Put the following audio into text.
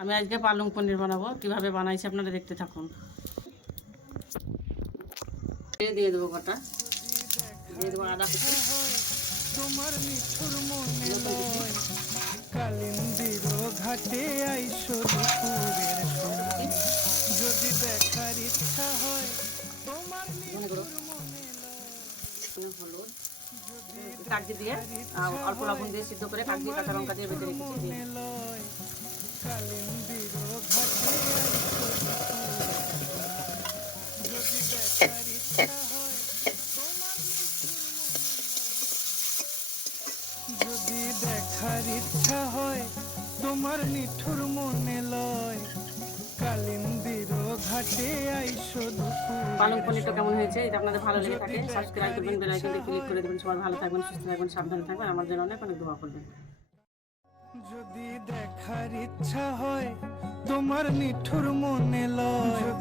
আমি আজকে পালং পনির বানাবো, কিভাবে বানাইছি আপনারা দেখতে থাকুন। দিয়ে দেবো গোটা, দিয়ে দেবো আদা কুচি, তোমার মিঠুর মনে লয় কালিন্দির ঘাটে আইসো দুপুরের সময় যদি দেখার ইচ্ছা হয় তোমার মিঠুর মনে লয় হলুদ, কাগজি দিয়ে অল্প লবণ দিয়ে সিদ্ধ করে কাগজি কাঁচা লঙ্কা দিয়ে বেটে রেখেছি। কালিন্দির ঘাটে আইসো যদি দেখার ইচ্ছা হয় যদি দেখার ইচ্ছা হয় তোমার মিঠুর মনে লয় কালিন্দির ঘাটে আইসো পালং পনিরটা কেমন হয়েছে এটা আপনাদের ভালো লেগে থাকে সাবস্ক্রাইব করবেন, বেল আইকনটি ক্লিক করে দেবেন। সবাই ভালো থাকবেন, সুস্থ থাকবেন, সাবধানে থাকবেন। আমার জন্য অনেক অনেক দোয়া করবেন। যদি দেখার ইচ্ছা হয় তোমার মিঠুর মনে